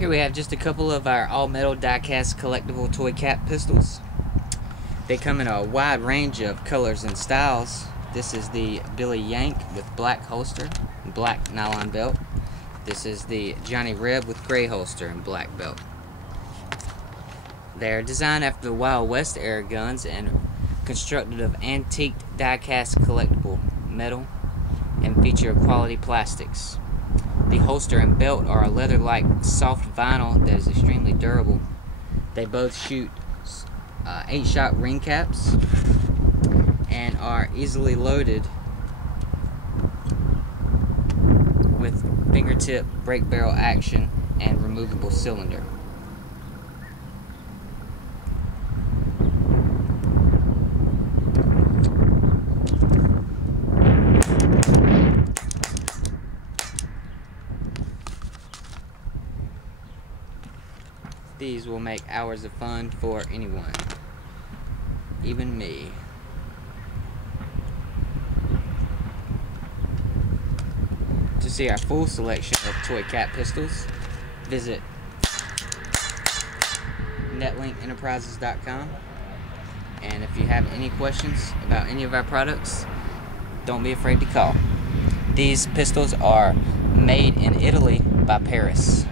Here we have just a couple of our all-metal die-cast collectible toy cap pistols. They come in a wide range of colors and styles. This is the Billy Yank with black holster and black nylon belt. This is the Johnny Reb with gray holster and black belt. They're designed after the Wild West era guns and constructed of antiqued die-cast collectible metal and feature quality plastics. The holster and belt are a leather-like soft vinyl that is extremely durable. They both shoot 8-shot ring caps and are easily loaded with fingertip brake barrel action and removable cylinder. These will make hours of fun for anyone, even me. To see our full selection of toy cap pistols, visit netlinkenterprises.com. And if you have any questions about any of our products, don't be afraid to call. These pistols are made in Italy by Paris.